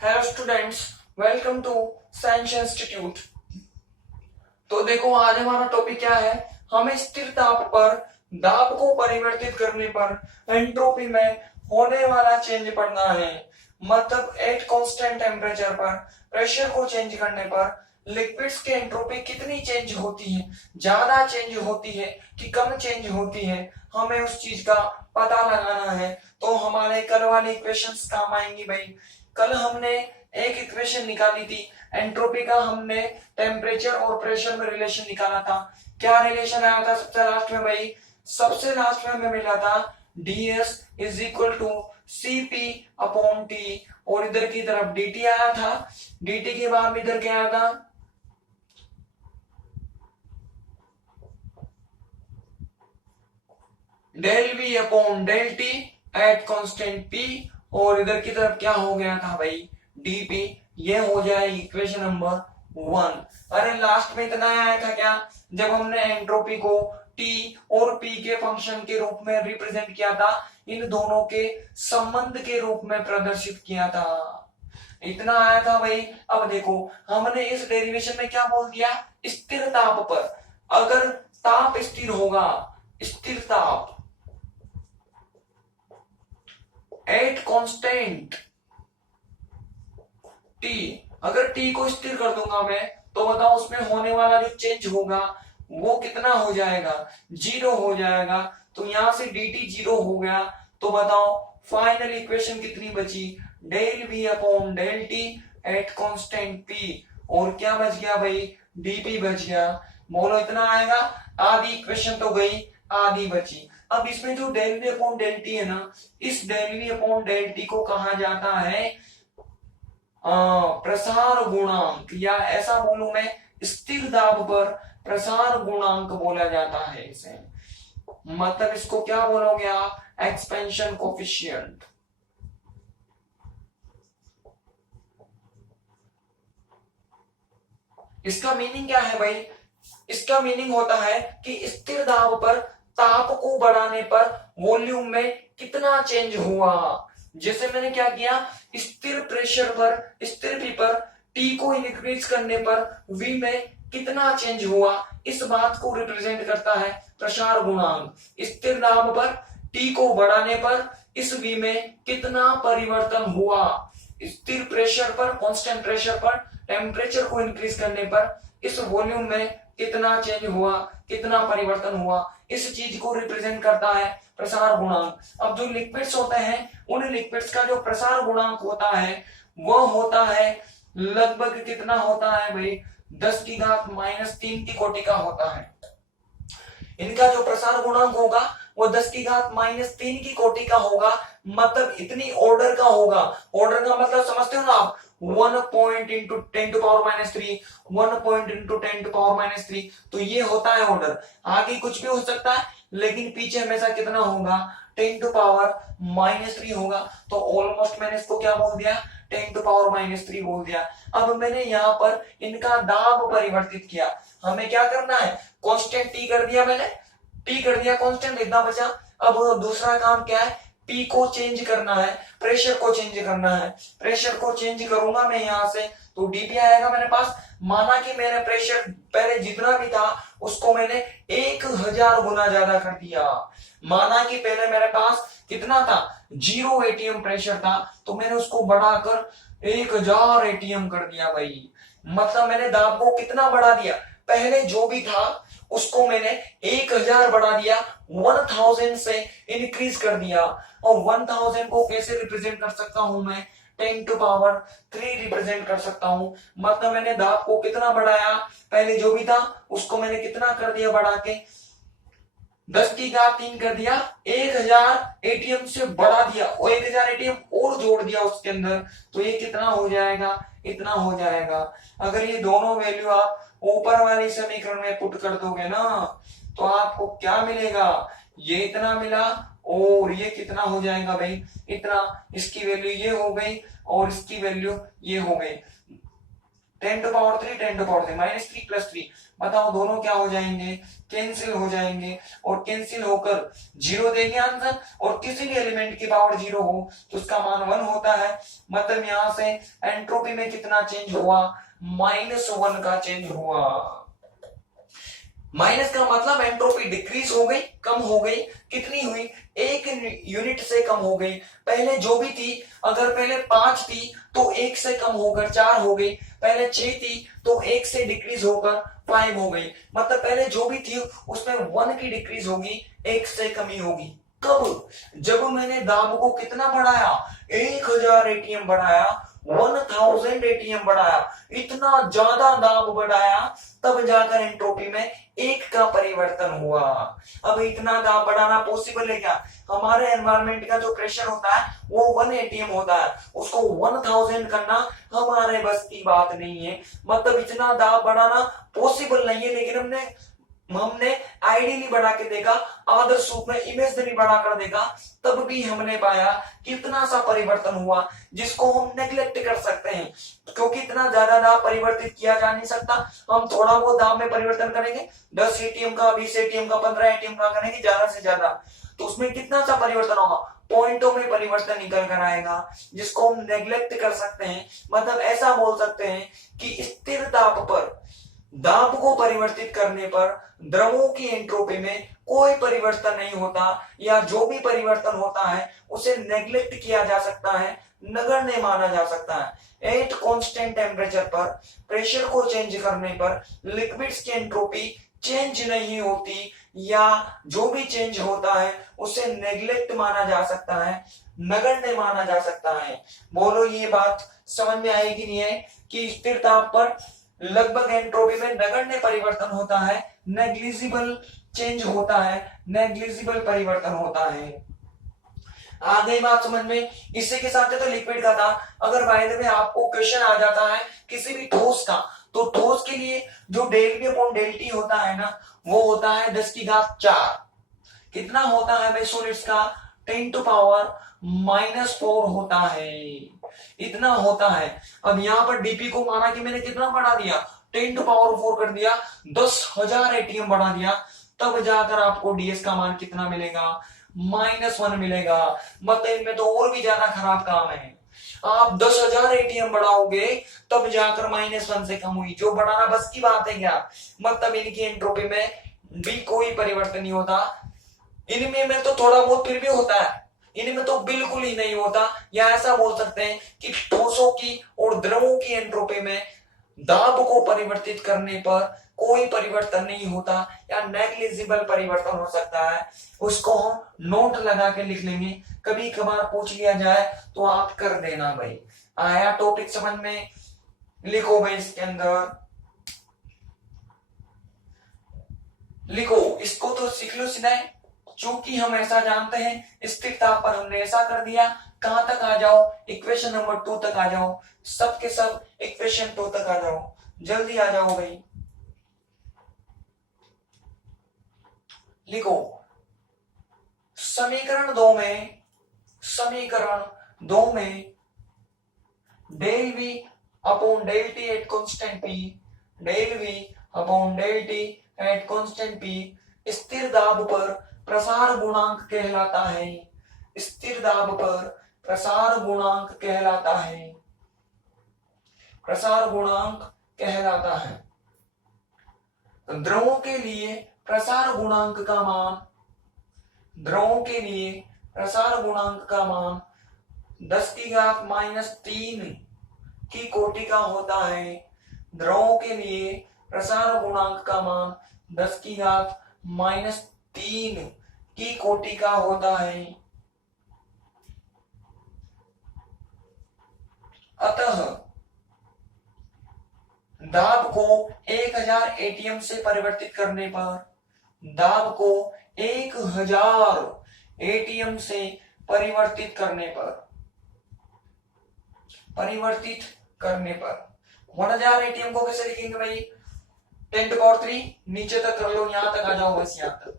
Hello students, welcome to science institute. तो देखो, आज हमारा टॉपिक क्या है। हमें स्थिर ताप पर दाब को परिवर्तित करने पर एंट्रोपी में होने वाला चेंज पढ़ना है। मतलब एट कांस्टेंट टेम्परेचर पर प्रेशर को चेंज करने पर लिक्विड्स की एंट्रोपी कितनी चेंज होती है, ज्यादा चेंज होती है कि कम चेंज होती है, हमें उस चीज का पता लगाना है। तो हमारे कल वाले इक्वेशंस काम आएंगी भाई। कल हमने एक इक्वेशन निकाली थी एंट्रोपी का, हमने टेम्परेचर और प्रेशर में रिलेशन निकाला था। क्या रिलेशन आया था सबसे लास्ट में भाई? सबसे लास्ट में हमें मिला था ds is equal to cp upon T, और इधर की तरफ dt आया था। dt के बाद इधर क्या आया था? Del v upon del T at constant p, और इधर की तरफ क्या हो गया था भाई? dp। ये हो जाए इक्वेशन नंबर 1। अरे लास्ट में इतना आया था क्या, जब हमने एंट्रोपी को t और p के फंक्शन के रूप में रिप्रेजेंट किया था, इन दोनों के संबंध के रूप में प्रदर्शित किया था। इतना आया था भाई। अब देखो, हमने इस डेरिवेशन में क्या बोल दिया? स्थिर ताप पर अगर ताप स्थिर होगा, स्थिर ताप एट कांस्टेंट टी, अगर टी को स्थिर कर दूंगा मैं, तो बताओ उसमें होने वाला जो चेंज होगा वो कितना हो जाएगा? 0 हो जाएगा। तो यहां से dt 0 हो गया। तो बताओ फाइनल इक्वेशन कितनी बची? Del v upon del T at constant p, और क्या बच गया भाई? dp बच गया। बोलो इतना आएगा। आधी इक्वेशन तो गई, आधी बची। अब इसमें जो del v upon del T है ना, इस del v upon del T को कहा जाता है प्रसार गुणांक, या ऐसा बोलूं मैं, स्थिर दाब पर प्रसार गुणांक बोला जाता है इसे। मतलब इसको क्या बोलोगे आप? Expansion coefficient. इसका मीनिंग क्या है भाई? इसका मीनिंग होता है कि स्थिर दाब पर ताप को बढ़ाने पर वॉल्यूम में कितना चेंज हुआ। जैसे मैंने क्या किया, स्थिर प्रेशर पर, स्थिर पी पर टी को इंक्रीज करने पर वी में कितना चेंज हुआ, इस बात को रिप्रेजेंट करता है प्रसार गुणांक। स्थिर दाब पर टी को बढ़ाने पर इस वी में कितना परिवर्तन हुआ, स्थिर प्रेशर पर, कांस्टेंट प्रेशर पर टेम्परेचर को इंक्रीज करने पर इस वॉल्यूम में कितना चेंज हुआ, कितना परिवर्तन हुआ, इस चीज को रिप्रेजेंट करता है प्रसार गुणांक। अब जो लिक्विड्स होते हैं, उन लिक्विड्स का जो प्रसार गुणांक होता है वो होता है लगभग कितना होता है भाई? 10 की घात -3 की कोटि का होता है। इनका जो प्रसार गुणांक होगा वो 10 की घात -3 की कोटि का होगा। मतलब इतनी ऑर्डर का होगा। ऑर्डर का मतलब समझते हो ना आप? 1 point into 10 to power -3, 1 point into 10 to power -3। तो ये होता है ऑर्डर। आगे कुछ भी हो सकता है, लेकिन पीछे हमेशा कितना होगा? 10 टू पावर -3 होगा। तो ऑलमोस्ट मैंने इसको क्या बोल दिया? 10 टू पावर -3 बोल दिया। अब मैंने यहाँ पर इनका दाब परिवर्तित किया। हमें क्या करना है? कांस्टेंट टी कर दिया मैंने, टी कर दिया कांस्टेंट, इतना बचा। अब दूसरा काम क्या है? पी को चेंज करना है, प्रेशर को चेंज करना है। प्रेशर को चेंज करूंगा मैं यहां से, तो डीपी आएगा मेरे पास। माना कि मैंने प्रेशर पहले जितना भी था उसको मैंने 1000 गुना ज्यादा कर दिया। माना कि पहले मेरे पास कितना था? 0 एटीएम प्रेशर था, तो मैंने उसको बढ़ाकर 1000 एटीएम कर दिया भाई। मतलब मैंने दाब को कितना बढ़ा दिया? पहले जो भी था उसको मैंने 1000 बढ़ा दिया, 1000 से इंक्रीज कर दिया। और 1000 को कैसे रिप्रेजेंट कर सकता हूं मैं? 10 टू पावर 3 रिप्रेजेंट कर सकता हूं। मतलब मैंने दाब को कितना बढ़ाया? पहले जो भी था उसको मैंने कितना कर दिया बढ़ा के? 10 की घात 3 कर दिया, 1000 एटीएम से बढ़ा दिया, और 1000 एटीएम और जोड़ दिया उसके अंदर। तो ये कितना हो जाएगा? इतना हो जाएगा। अगर ये दोनों वैल्यू आप ऊपर वाले समीकरण में पुट कर दोगे ना, तो आपको क्या मिलेगा? ये इतना मिला, और ये कितना हो जाएगा भाई? इतना। इसकी वैल्यू ये हो गई, और इसकी वैल्यू ये हो गई। 10⁻³ 10⁻³ -3 + 3, बताओ दोनों क्या हो जाएंगे, कैंसिल हो जाएंगे और कैंसिल होकर 0 देंगे आंसर। और किसी भी एलिमेंट की पावर 0 हो तो उसका मान 1 होता है। मतलब यहां से एंट्रोपी में कितना चेंज हुआ, -1 का चेंज हुआ। माइनस का मतलब एंट्रोपी डिक्रीज हो गई, कम हो गई। कितनी हुई, 1 यूनिट से कम हो गई। पहले जो भी थी, अगर पहले 5 थी तो 1 से कम होकर 4 हो गई। पहले 6 थी तो 1 से डिक्रीज होकर 5 हो गई। मतलब पहले जो भी थी उसमें 1 की डिक्रीज होगी, 1 से कमी होगी। कब, जब मैंने दाब को कितना बढ़ाया, 1000 एटीएम बढ़ाया, 1000 एटीएम बढ़ाया, इतना ज्यादा दाब बढ़ाया, तब जाकर एंट्रोपी में 1 का परिवर्तन हुआ। अब इतना दाब बढ़ाना पॉसिबल है क्या, हमारे एनवायरमेंट का जो प्रेशर होता है वो 1 एटीएम होता है, उसको 1000 करना हमारे बस की बात नहीं है। मतलब इतना दाब बढ़ाना पॉसिबल नहीं है, लेकिन हमने आइडियली बढ़ा के देखा, आदर्श रूप में इमेजिनरी बढ़ाकर देखा, तब भी हमने पाया कितना सा परिवर्तन हुआ, जिसको हम नेग्लेक्ट कर सकते हैं, क्योंकि इतना ज्यादा दाब परिवर्तित किया जा नहीं सकता। हम थोड़ा बहुत दाब में परिवर्तन करेंगे, 10 एटीएम का, 20 एटीएम का, 15 एटीएम का करेंगे ज्यादा से ज्यादा, तो उसमें कितना सा परिवर्तन होगा, पॉइंटों में परिवर्तन निकल कर आएगा, जिसको हम नेग्लेक्ट कर सकते हैं। मतलब ऐसा बोल सकते हैं कि स्थिर दाब पर, दाब को परिवर्तित करने पर द्रवों की एंट्रोपी में कोई परिवर्तन नहीं होता, या जो भी परिवर्तन होता है उसे नेग्लेक्ट किया जा सकता है, नगण्य माना जा सकता है। एट कांस्टेंट टेम्परेचर पर प्रेशर को चेंज करने पर लिक्विड्स की एंट्रोपी चेंज नहीं होती, या जो भी चेंज होता है उसे नेग्लेक्ट माना जा सकता है, नगण्य माना जा सकता है। बोलो ये बात समझ में आएगी नहीं है कि स्थिर ताप पर लगभग एंट्रोपी में नगण्य परिवर्तन होता है, नेग्लिजिबल चेंज होता है, नेग्लिजिबल परिवर्तन होता है। आ गई बात समझ में। इसी के साथ तो लिक्विड का था। अगर बाय द वे आपको क्वेश्चन आ जाता है किसी भी ठोस का, तो ठोस के लिए जो del V upon del T होता है ना, वो होता है 10⁴। कितना होता है भाई सॉलिड्स का, 10⁻⁻⁴ होता है, इतना होता है। अब यहाँ पर डीपी को माना कि मैंने कितना बढ़ा दिया, 10⁻⁴ कर दिया, 10,000 एटीएम बढ़ा दिया, तब जाकर आपको डीएस का मान कितना मिलेगा, -1 मिलेगा। मतलब इनमें तो और भी ज्यादा खराब काम है। आप 10,000 एटीएम बढ़ाओगे तब जाकर -1 से कम हुई, जो बढ़ाना बस की बात है क्या। मतलब इनकी एंट्रोपी में भी कोई परिवर्तन नहीं होता, इनमें में तो थोड़ा बहुत फिर भी होता है, इनमें तो बिल्कुल ही नहीं होता। या ऐसा बोल सकते हैं कि ठोसों की और द्रवों की एंट्रोपी में दाब को परिवर्तित करने पर कोई परिवर्तन नहीं होता, या नेग्लिजिबल परिवर्तन हो सकता है। उसको हम नोट लगा के लिख लेंगे, कभी कभार पूछ लिया जाए तो आप कर देना भाई। आया टॉपिक समझ में, लिखो भाई इसके अंदर लिखो, इसको तो सीख लो सीधा। चूंकि हम ऐसा जानते हैं, स्थिर ताप पर हमने ऐसा कर दिया। कहां तक आ जाओ, इक्वेशन नंबर 2 तक आ जाओ, सब के सब इक्वेशन 2 तक आ जाओ, जल्दी आ जाओ भाई। लिखो समीकरण 2 में del V upon del T at constant P, del V upon del T at constant P स्थिर दाब पर प्रसार गुणांक कहलाता है। स्थिर दाब पर प्रसार गुणांक कहलाता है, प्रसार गुणांक कहलाता है। द्रवों के लिए प्रसार गुणांक का मान, द्रवों के लिए प्रसार गुणांक का मान 10⁻³ की कोटि का होता है। द्रवों के लिए प्रसार गुणांक का मान 10⁻³ की कोटि का होता है। अतः दाब को 1000 एटीएम से परिवर्तित करने पर, दाब को 1000 एटीएम से परिवर्तित करने पर 1000 एटीएम को कैसे लिखेंगे भाई, 10⁻³ नीचे तक कर लो, यहां तक आ जाओ, बस यहां तक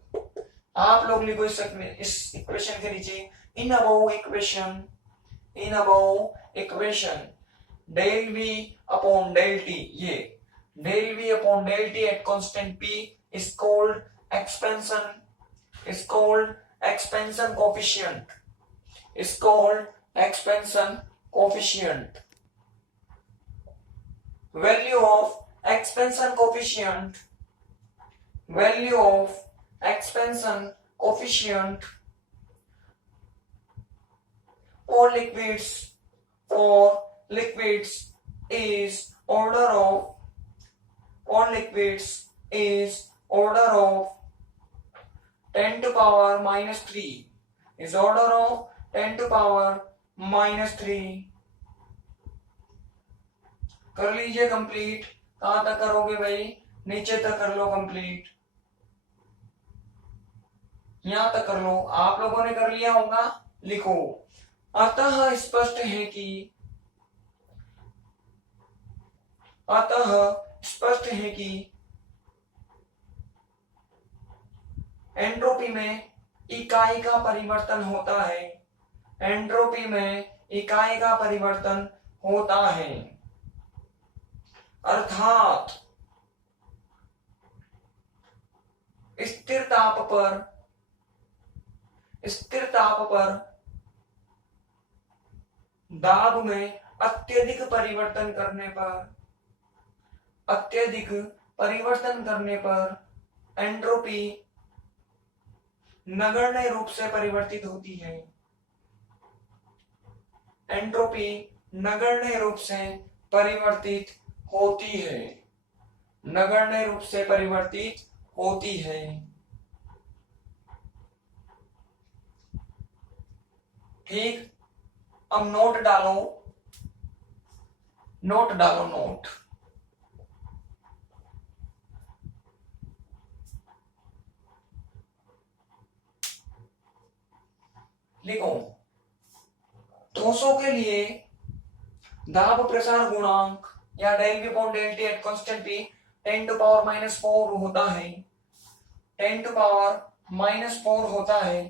आप लोग लिखो इस इक्वेशन के नीचे, in above equation del V upon del T, ये del V upon del T at constant P is called expansion, is called expansion coefficient, is called expansion coefficient. Value of expansion coefficient, value of expansion coefficient for liquids is order of, for liquids is order of 10 to power minus 3, is order of 10 to power minus 3. कर लीजिए complete. कहां तक करोगे भाई? नीचे तक कर लो complete, यहां तक कर लो। आप लोगों ने कर लिया होगा, लिखो। अतः स्पष्ट है कि, अतः स्पष्ट है कि एंट्रोपी में इकाई का परिवर्तन होता है, एंट्रोपी में इकाई का परिवर्तन होता है, अर्थात स्थिर ताप पर, स्थिर ताप पर दाब में अत्यधिक परिवर्तन करने पर, अत्यधिक परिवर्तन करने पर एंट्रोपी नगण्य रूप से परिवर्तित होती है, एंट्रोपी नगण्य रूप से परिवर्तित होती है, नगण्य रूप से परिवर्तित होती है। ठीक, अब नोट डालो, नोट डालो, नोट। लिखो, ठोसों के लिए दाब प्रसार गुणांक या del V upon del T at constant P 10 to power minus 4 होता है, 10 टू पावर माइनस 4 होता है।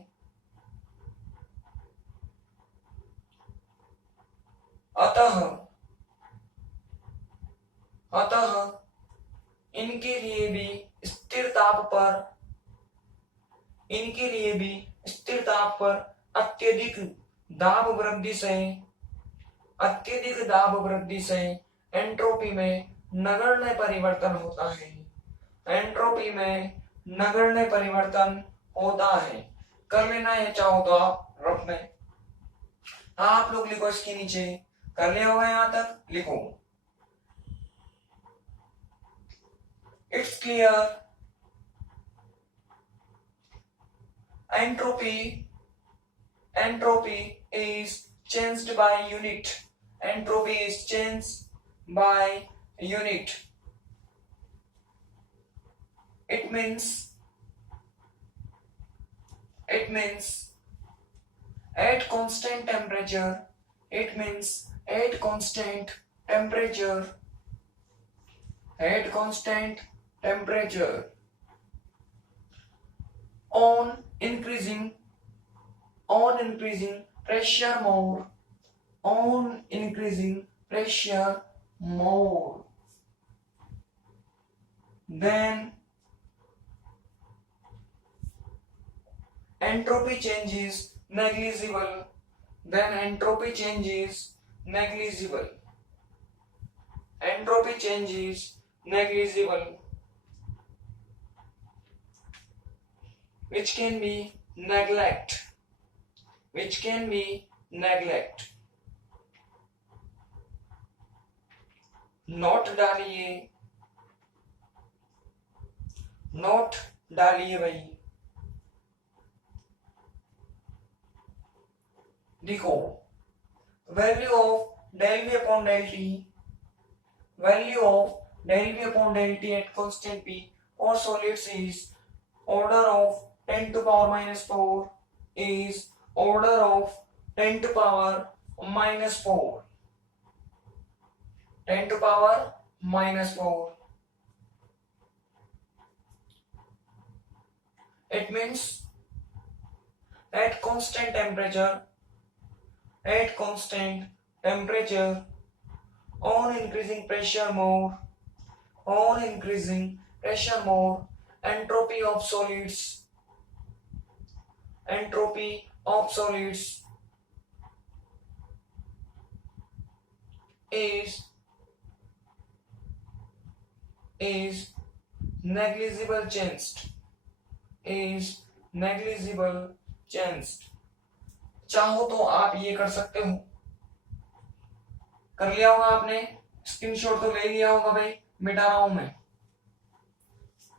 अतः, अतः इनके लिए भी स्थिर ताप पर, इनके लिए भी स्थिर ताप पर अत्यधिक दाब वृद्धि से, अत्यधिक दाब वृद्धि से एंट्रोपी में नगण्य परिवर्तन होता है, एंट्रोपी में नगण्य परिवर्तन होता है। कर लेना है चाहो तो आप रफ में, आप लोग लिखो इसके नीचे। कर लिया होगा यहां तक? लिखो, it's clear entropy, entropy is changed by unit, entropy is changed by unit. It means at constant temperature, it means at constant temperature, at constant temperature, on increasing pressure more, on increasing pressure more, then entropy change is negligible, then entropy change is negligible, entropy change is negligible, which can be neglect, which can be neglect. Note डालिए, note डालिए भाई। लिखो, value of del V upon del T, value of del V upon del T at constant P और solids is order of 10 to power minus 4 is order of 10 to power minus 4, 10 to power minus 4. It means at constant temperature, at constant temperature on increasing pressure more, on increasing pressure more, entropy of solids, entropy of solids is negligible changed, is negligible changed। चाहो तो आप ये कर सकते हो, कर लिया होगा आपने, स्क्रीनशॉट तो ले लिया होगा भाई, मिटा रहा हूं मैं,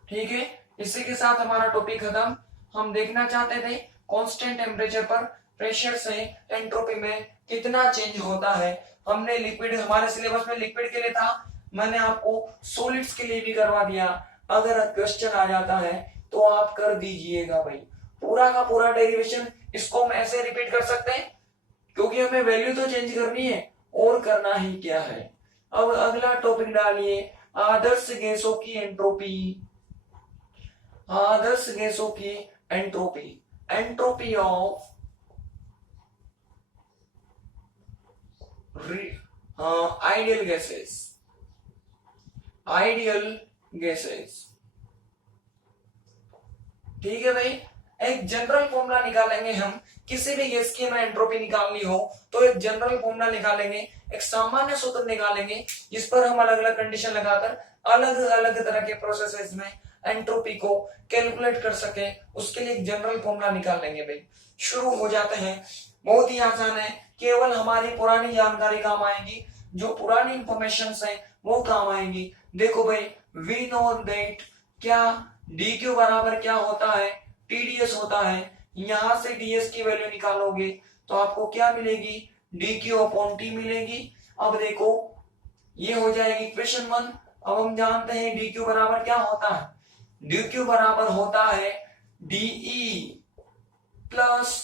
ठीक है। इसी के साथ हमारा टॉपिक खत्म। हम देखना चाहते थे कांस्टेंट टेम्परेचर पर प्रेशर से एंट्रोपी में कितना चेंज होता है। हमने लिक्विड, हमारे सिलेबस में लिक्विड के लिए था, मैंने आपको सॉलिड्स के लिए भी करवा दिया। अगर क्वेश्चन आ जाता है तो आप कर दीजिएगा भाई, पूरा का पूरा डेरिवेशन। इसको हम ऐसे रिपीट कर सकते हैं क्योंकि हमें वैल्यू तो चेंज करनी है, और करना ही क्या है। अब अगला टॉपिक डालिए, आदर्श गैसों की एंट्रोपी, आदर्श गैसों की entropy, entropy of ideal gases, ideal gases, ठीक है भाई। एक जनरल फॉर्मूला निकालेंगे हम, किसी भी गैस की हमें एंट्रोपी निकालनी हो तो एक जनरल फॉर्मूला निकालेंगे, एक सामान्य सूत्र निकालेंगे, जिस पर हम अलग अलग कंडीशन लगाकर अलग अलग तरह के प्रोसेसेस में एंट्रोपी को कैलकुलेट कर सके, उसके लिए एक जनरल फॉर्मूला निकाल लेंगे भाई। शुरू हो जाते हैं, बहुत ही आसान है, केवल हमारी पुरानी जानकारी काम आएगी, जो पुरानी इंफॉर्मेशन है वो काम आएगी। देखो भाई, वी नो दैट, क्या डी क्यू बराबर क्या होता है, टीडीएस होता है। यहां से डीएस की वैल्यू निकालोगे तो आपको क्या मिलेगी, डी क्यू अपॉन टी मिलेगी। अब देखो ये हो जाएगी इक्वेशन 1। अब हम जानते हैं डी क्यू बराबर क्या होता है, डी क्यू बराबर होता है डीई प्लस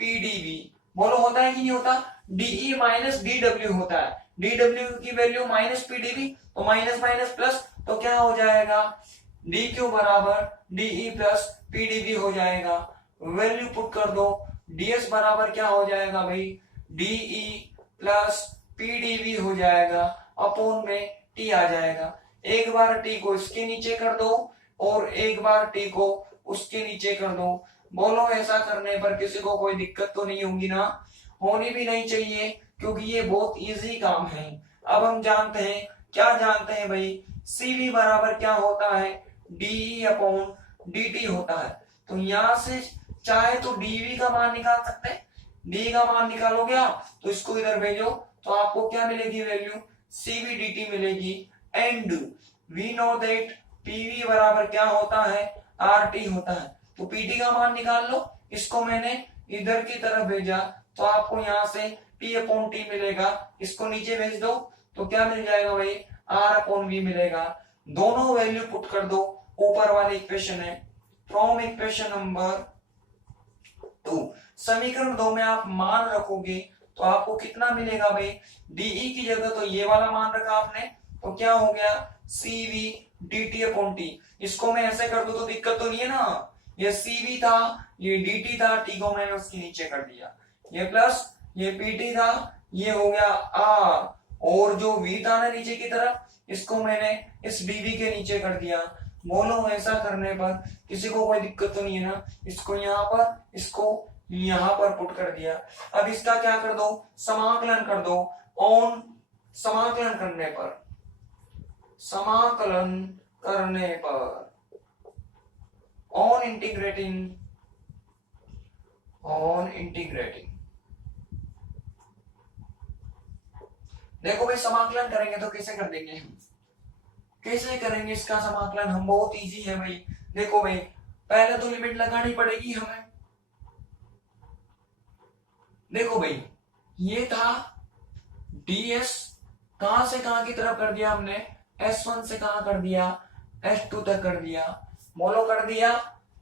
पीडीवी। बोलो होता है कि नहीं होता, डीई माइनस डीडब्ल्यू होता है, डीडब्ल्यू की वैल्यू माइनस पीडीवी, तो माइनस माइनस प्लस, तो क्या हो जाएगा, डी क्यू बराबर डीई प्लस पीडीवी हो जाएगा। वैल्यू पुट कर दो, डीएस बराबर क्या हो जाएगा भाई, डीई प्लस पीडीवी हो जाएगा, अपोन में टी आ जाएगा। एक बार टी को इसके नीचे कर दो और एक बार टी को उसके नीचे कर दो। बोलो ऐसा करने पर किसी को कोई दिक्कत तो नहीं होगी ना, होनी भी नहीं चाहिए क्योंकि ये बहुत इजी काम है। अब हम जानते हैं, क्या जानते हैं भाई, सीवी बराबर क्या होता है, डीई अपॉन डीटी होता है। तो यहां से चाहे तो डीवी का मान निकाल सकते हैं, डी का मान निकालोगे आप तो इसको इधर भेजो तो आपको क्या मिलेगी वैल्यू, सीवी डीटी मिलेगी। And we know that PV बराबर क्या होता है, आरटी होता है। तो पीटी का मान निकाल लो, इसको मैंने इधर की तरफ भेजा तो आपको यहां से पी अपॉन टी मिलेगा, इसको नीचे भेज दो तो क्या मिल जाएगा भाई, आर अपॉन वी मिलेगा। दोनों वैल्यू पुट कर दो, ऊपर वाली इक्वेशन है, फ्रॉम इक्वेशन नंबर 2। समीकरण 2 में आप मान रखोगे तो आपको कितना मिलेगा भाई, डीई की जगह तो ये वाला मान रखा आपने, तो क्या हो गया, सीवी डीटी अपॉन टी। इसको मैं ऐसे कर दूं तो दिक्कत तो नहीं है ना, ये सीवी था, ये डीटी था, टी को मैंने उसके नीचे कर दिया, ये प्लस ये पीटी था, ये हो गया आर, और जो वी था ना नीचे की तरफ, इसको मैंने इस डीवी के नीचे कर दिया। बोलो ऐसा करने पर किसी को कोई दिक्कत तो नहीं है ना, इसको यहाँ पर, इसको यहाँ पर पुट कर दिया। अब इसका क्या कर दो, समाकलन कर दो, ऑन समाकलन करने पर, समाकलन करने पर, ऑन इंटीग्रेटिंग, ऑन इंटीग्रेटिंग। देखो भाई समाकलन करेंगे तो कैसे कर देंगे हम, कैसे करेंगे इसका समाकलन हम, बहुत इजी है भाई। देखो भाई पहले तो लिमिट लगानी पड़ेगी हमें। देखो भाई ये था ds, कहां से कहां की तरफ कर दिया हमने, s1 से कहां कर दिया, s2 तक कर दिया, मोलो कर दिया।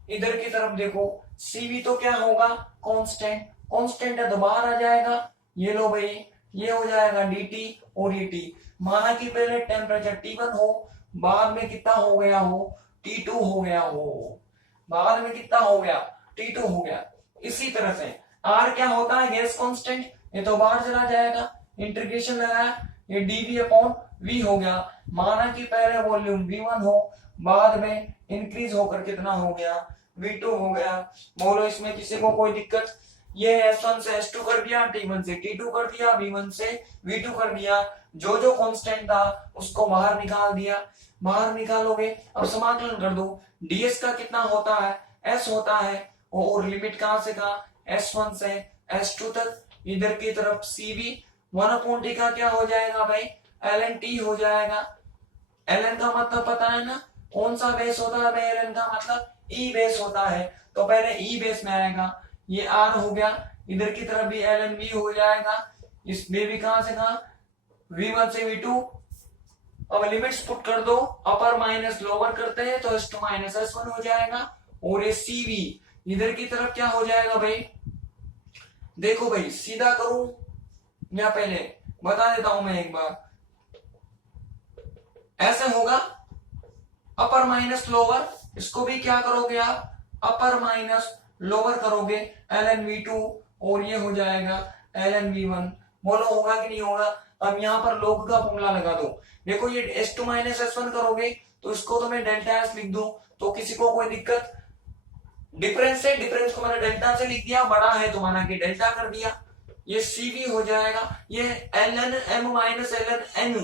इधर की तरफ देखो cv तो क्या होगा, कांस्टेंट, कांस्टेंट है तो बाहर आ जाएगा। ये लो भाई ये हो जाएगा dt और dt। माना कि पहले टेम्परेचर T1 हो, बाद में कितना हो गया हो, T2 हो गया हो, बाद में कितना हो गया, T2 हो गया। इसी तरह से R क्या होता है, गैस कांस्टेंट, ये तो बाहर चला जाएगा, इंटीग्रेशन लगाया ये dv अपॉन v हो गया। माना कि पहले वॉल्यूम v1 हो, बाद में इंक्रीज होकर कितना हो गया, v2 हो गया। बोलो इसमें किसी को कोई दिक्कत? ये S1 से S2 कर दिया, T1 से T2 कर दिया, V1 से V2 कर दिया, जो जो कांस्टेंट था उसको बाहर निकाल दिया। बाहर निकालोगे, अब समाकलन कर दो। ds का कितना होता है, s होता है, और लिमिट कहां से कहां, S1 से S2 तक। इधर की तरफ cv 1/t का क्या हो जाएगा भाई, ln t हो जाएगा। ln का मतलब पता है ना, कौन सा बेस होता है भाई, ln का मतलब e बेस होता है, तो पहले e बेस में आएगा, ये r हो गया। इधर की तरफ भी ln v हो जाएगा, इसमें भी कहां से कहां, v1 से v2। अब लिमिट्स पुट कर दो, अपर माइनस लोअर करते हैं तो s2 माइनस s1 हो जाएगा, और ये cv इधर की तरफ क्या हो जाएगा भाई, देखो भाई सीधा करूं या पहले बता देता हूं मैं एक बार, ऐसे होगा अपर माइनस लोअर, इसको भी क्या करोगे आप, अपर माइनस लोअर करोगे, ln v2, और ये हो जाएगा ln v1। बोलो होगा कि नहीं होगा? अब यहाँ पर log का फॉर्मूला लगा दो। देखो ये s2 माइनस s1 करोगे तो इसको तो मैं डेल्टा s लिख दूं, तो किसी को कोई दिक्कत? डिफरेंस है, डिफरेंस को मैंने डेल्टा से लिख दिया, बड़ा है तो माना कि डेल्टा कर दिया। ये cv हो जाएगा, ये ln m minus ln n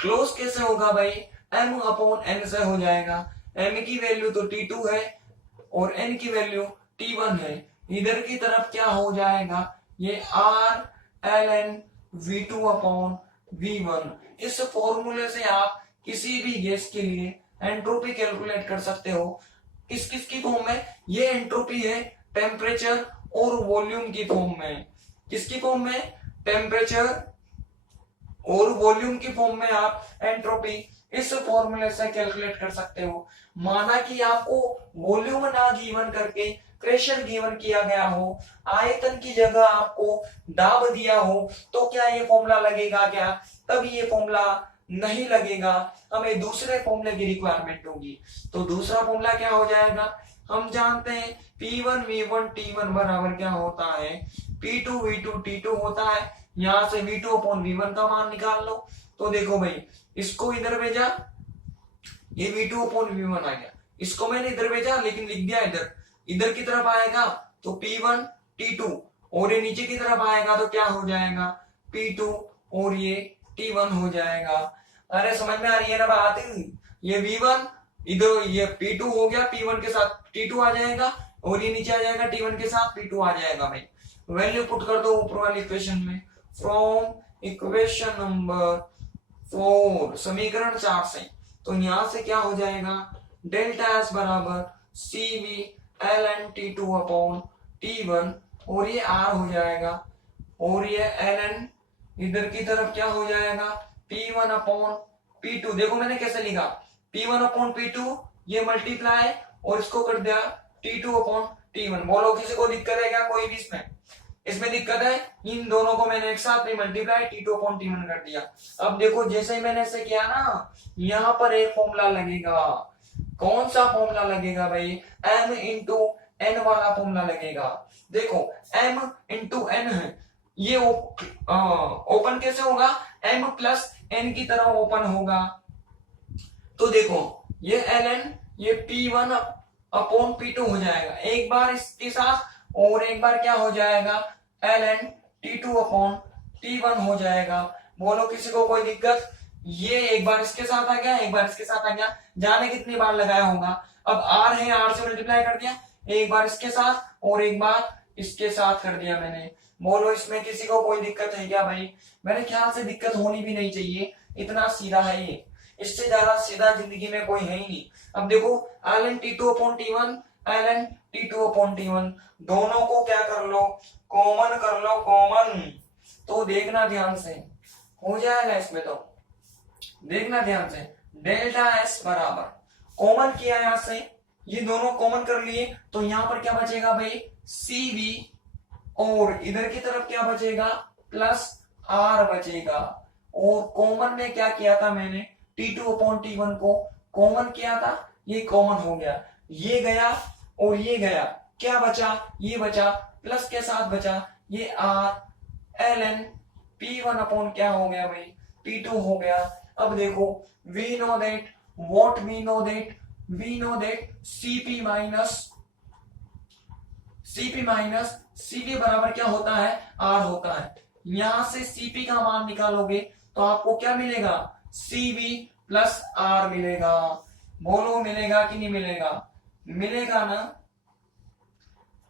close कैसे होगा भाई, m अपॉन n से हो जाएगा। m की वैल्यू तो t2 है और n की वैल्यू t1 है। इधर की तरफ क्या हो जाएगा, ये r ln v2 upon v1। इस फॉर्मूले से आप किसी भी गैस के लिए एंट्रोपी कैलकुलेट कर सकते हो। किस किस की फॉर्म में, ये एंट्रोपी है टेम्परेचर और वॉल्यूम की फॉर्म में। किसकी फॉर्म में, टेम्परेचर और वॉल्यूम की फॉर्म में आप एंट्रोपी इस फॉर्मूले से कैलकुलेट कर सकते हो। माना कि आपको वॉल्यूम ना गिवन करके प्रेशर गिवन किया गया हो, आयतन की जगह आपको दाब दिया हो, तो क्या ये फॉर्मूला लगेगा क्या? तब ये फॉर्मूला नहीं लगेगा, हमें दूसरे फॉर्मूले की रिक्वायरमेंट होगी। तो दूसरा फॉर्मूला क्या हो जाएगा, हम जानते हैं P1 V1 T1 बराबर क्या होता है, P2 V2 T2 होता है। यहां से V2 अपॉन V1 का मान निकाल लो। तो देखो भाई, इसको इधर भेजा, ये V2 अपॉन V1 आ गया, इसको मैंने इधर भेजा लेकिन लिख दिया इधर। इधर की तरफ आएगा तो P1 T2, और ये नीचे की तरफ आएगा तो क्या हो जाएगा, P2 और ये T1 हो जाएगा। अरे समझ में आ रही है ना बात? ये V1 इधर, ये P2 हो गया, P1 के साथ T2 आ जाएगा, और ये नीचे आ जाएगा T1 के साथ P2 आ जाएगा भाई। वैल्यू पुट कर दो ऊपर वाली इक्वेशन में, फ्रॉम इक्वेशन नंबर 4 समीकरण 4 से। तो यहां से क्या हो जाएगा, डेल्टा एस बराबर cv ln t2 upon t1, और ये r हो जाएगा, और ये ln इधर की तरफ क्या हो जाएगा, p1 अपॉन p2। देखो मैंने कैसे लिखा, p1 अपॉन p2, ये मल्टीप्लाई और इसको कर दिया t2 अपॉन t1। बोलो किसी को दिक्कत है क्या कोई भी इसमें? इसमें दिक्कत है? इन दोनों को मैंने एक साथ में मल्टीप्लाई t2 अपॉन t1 कर दिया। अब देखो जैसे ही मैंने ऐसे किया ना, यहाँ पर एक फॉर्मूला लगेगा। कौन सा फॉर्मूला लगेगा भाई, m इंटू n वाला फॉर्मूला लगेगा। देखो m इंटू n है, ये ओपन कैसे होगा, m प्लस n की तरह ओपन होगा। तो देखो ये ln, ये p1 अपॉन p2 हो जाएगा, एक बार इसके साथ और एक बार क्या हो जाएगा, ln t2 अपॉन t1 हो जाएगा। बोलो किसी को कोई दिक्कत? ये एक बार इसके साथ आ गया, एक बार इसके साथ आ गया, जाने कितनी बार लगाया होगा। अब r है, r से मल्टीप्लाई कर दिया, एक बार इसके साथ और एक बार इसके साथ कर दिया मैंने। बोलो इसमें किसी को कोई दिक्कत है क्या भाई? मेरे ख्याल से दिक्कत होनी भी नहीं चाहिए, इतना सीधा है ये, इससे ज्यादा सीधा जिंदगी में कोई है ही नहीं। अब देखो ln t2 upon t1, ln t2 upon t1, दोनों को क्या कर लो, कॉमन कर लो, कॉमन। तो देखना ध्यान से, हो जाएगा इसमें, तो देखना ध्यान से, डेल्टा एस बराबर कॉमन किया यहां से, ये दोनों कॉमन कर लिए, तो यहां पर क्या बचेगा भाई, cv, और इधर की तरफ क्या बचेगा, प्लस r बचेगा। और कॉमन में क्या किया था मैंने, t2 अपॉन t1 को कॉमन किया था, ये कॉमन हो गया, ये गया और ये गया, क्या बचा, ये बचा, प्लस के साथ बचा ये r ln p1 अपॉन क्या हो गया भाई, P2 हो गया। अब देखो we know that what we know that Cp minus Cv बराबर क्या होता है, R होता है। यहां से Cp का मान निकालोगे तो आपको क्या मिलेगा, Cv प्लस R मिलेगा। बोलो मिलेगा कि नहीं मिलेगा, मिलेगा ना,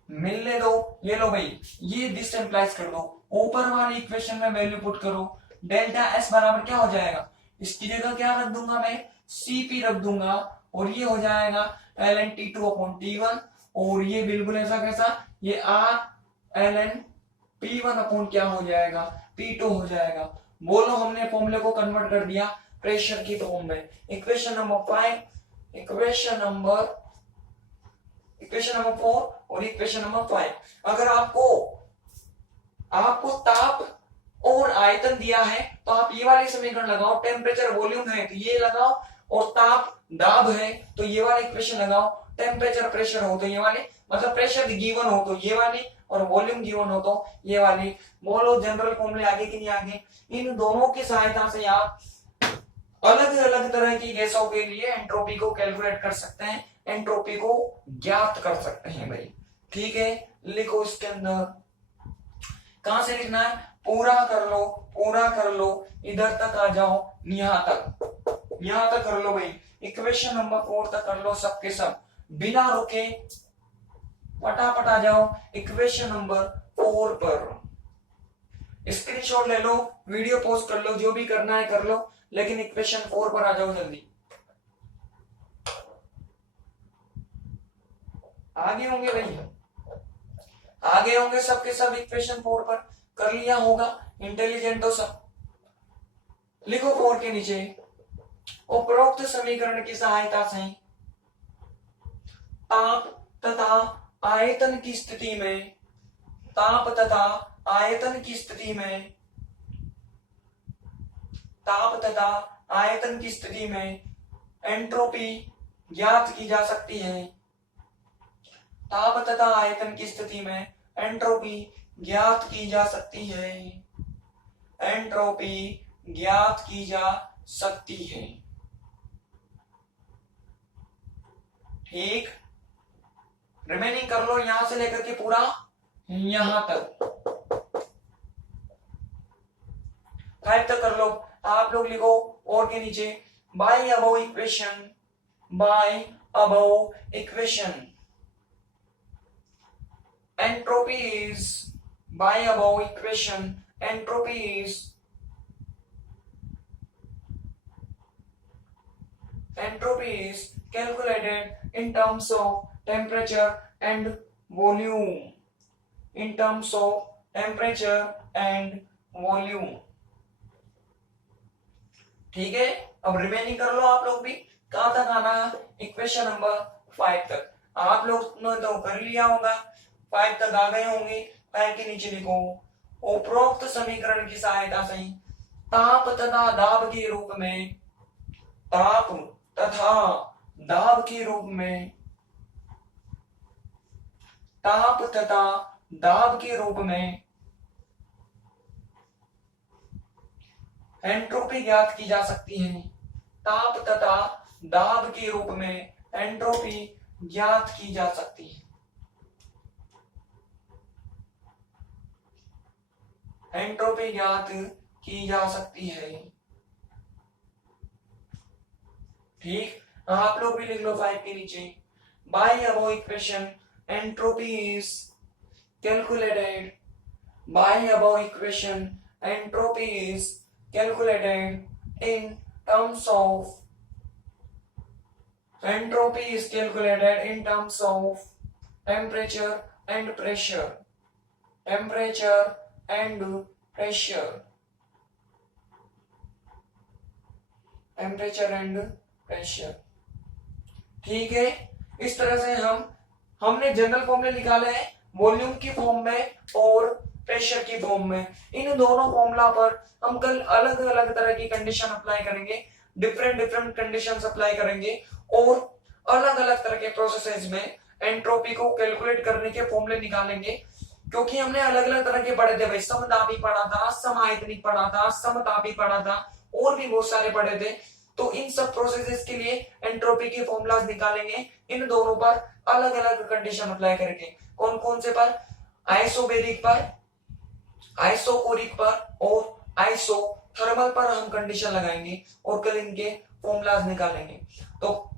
मिलने दो। ये लो भाई, ये दिस एम्प्लाइज कर दो, ऊपर वाली इक्वेशन में वैल्यू पुट करो। डेल्टा एस बराबर क्या हो जाएगा, इसकी जगह क्या रख दूंगा मैं, Cp रख दूंगा, और ये हो जाएगा ln T2 अपॉन T1, और ये बिल्कुल ऐसा कैसा, ये R ln P1 अपॉन क्या हो जाएगा, P2 हो जाएगा। बोलो हमने फॉर्मूले को कन्वर्ट कर दिया प्रेशर की फॉर्म में। इक्वेशन नंबर 5, इक्वेशन नंबर 4 और इक्वेशन नंबर 5। अगर आपको ताप और आयतन दिया है तो आप ये वाले समीकरण लगाओ, टेम्परेचर वॉल्यूम है तो ये लगाओ, और ताप दाब है तो ये वाले इक्वेशन लगाओ, टेम्परेचर प्रेशर हो तो ये वाले, मतलब प्रेशर गिवन हो तो ये वाली, और वॉल्यूम गिवन हो तो ये वाली। बोलो जनरल फॉर्मूले आगे कि नहीं आगे। इन दोनों की सहायता से आप अलग अलग तरह की गैसों के लिए एंट्रोपी को कैलकुलेट कर सकते हैं, एंट्रोपी को ज्ञात कर सकते हैं भाई। ठीक है, लिखो इसके अंदर, कहां से लिखना है, पूरा कर लो, इधर तक आ जाओ, यहां तक कर लो भाई। इक्वेशन नंबर 4 तक कर लो सबके सब, बिना रुके फटाफट आ जाओ इक्वेशन नंबर 4 पर। स्क्रीनशॉट ले लो, वीडियो पॉज कर लो, जो भी करना है कर लो, लेकिन इक्वेशन 4 पर आ जाओ जल्दी। आगे होंगे भाई, आगे होंगे सबके सब इक्वेशन 4 पर, कर लिया होगा, इंटेलिजेंट हो सब। लिखो 4 के नीचे, उपरोक्त समीकरण की सहायता से ताप तथा आयतन की स्थिति में, ताप तथा आयतन की स्थिति में, ताप तथा आयतन की स्थिति में एंट्रोपी ज्ञात की जा सकती है। ताप तथा आयतन की स्थिति में एंट्रोपी ज्ञात की जा सकती है, एंट्रोपी ज्ञात की जा सकती है। ठीक, रिमेनिंग कर लो यहां से लेकर के पूरा यहां तक, 5 तक कर लो। आप लोग लिखो और के नीचे, by above equation entropy is, by above equation entropy is calculated in terms of temperature and volume, in terms of temperature and volume। ठीक है, अब रिमेनिंग कर लो आप लोग भी। कहां तक आना है, इक्वेशन नंबर 5 तक। आप लोग ने तो कर लिया होगा, 5 तक आ गए होंगे। 5 के नीचे लिखो, उपरोक्त समीकरण की सहायता से ताप तथा दाब के रूप में, ताप तथा दाब के रूप में, ताप तथा दाब के रूप में एंट्रोपी ज्ञात की जा सकती है। ताप तथा दाब के रूप में एंट्रोपी ज्ञात की जा सकती है, एंट्रोपी ज्ञात की जा सकती है। ठीक, आप लोग भी लिख लो 5 के नीचे, by above equation entropy is calculated, by above equation entropy is calculated in terms of, entropy is calculated in terms of temperature and pressure, temperature and pressure, temperature and pressure। ठीक है, इस तरह से हमने जनरल फॉर्मूले निकाले हैं, volume की फॉर्म में और प्रेशर की फॉर्म में। इन दोनों फॉर्मूला पर हम कल अलग अलग तरह की कंडीशन अप्लाई करेंगे, डिफरेंट कंडीशंस अप्लाई करेंगे, और अलग अलग तरह के प्रोसेसेस में एंट्रोपी को कैलकुलेट करने के फॉर्मूले निकालेंगे। क्योंकि हमने अलग अलग तरह के पढ़े थे भाई, समदाबी पढ़ा था, समायतनिक पढ़ा था, समतापी पढ़ा था, और भी बहुत सारे पढ़े थे। तो इन सब प्रोसेसेस के लिए एंट्रोपी के फॉर्मूलाज निकालेंगे इन दोनों पर अलग अलग कंडीशन अप्लाई करके। कौन कौन से पर? आइसोबेरिक पर, आइसोकोरिक पर और आइसोथर्मल पर हम कंडीशन लगाएंगे और कल इनके फॉर्मूलाज निकालेंगे। तो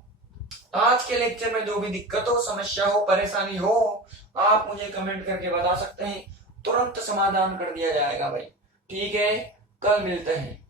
आज के लेक्चर में जो भी दिक्कत हो, समस्या हो, परेशानी हो, आप मुझे कमेंट करके बता सकते हैं, तुरंत समाधान कर दिया जाएगा भाई। ठीक है, कल मिलते हैं।